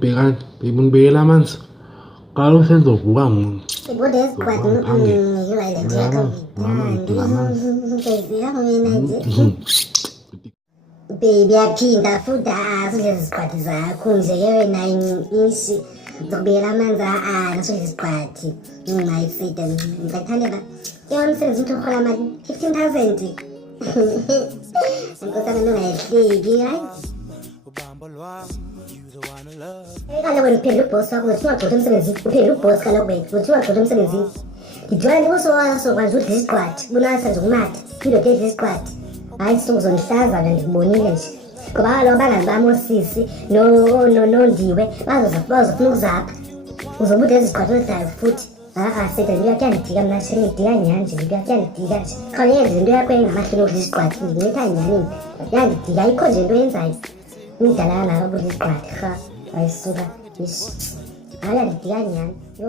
Bhekani, ngibekela amanzi. Qala usenzovuka Ibode esikwadi ngiyiwa ile nje baby yaphinda futhi asilezi ziqwathi zakho nje yewena ishi ngizobekela amanzi nasolezi ziqwathi ngayifida ngizayithandela yona umsebenzi ukuthi uhola mali 15,000 nkosana nongayihleki hayi kaloku wena uphendula ubhosi wakho uthi ungagxotha emsebenzini uphendula ubhosi kaloku wena uthi ungagxotha emsebenzini ngidwala ndikusokwazi udla isiqwathi bunasa nje ukumata indoda edla isiqwathi hayi sizondihlaza wena ndikubonile nje ngoba kaloku abangani bami osisi nondiwe bazofuna ukuzapha uzobe udla eziqwathi odlayo futhi seta into yakho yandidika mna she ngidika nyani nje into yakho yandidika nje khawuyenze into yakho engamahloni okudla isiqwathi ndinetha nyani yandidika ayikho nje into yenzayo ngidala kangaka ukudla isiqwathi rha wayisuka hayi yandidika nyani yo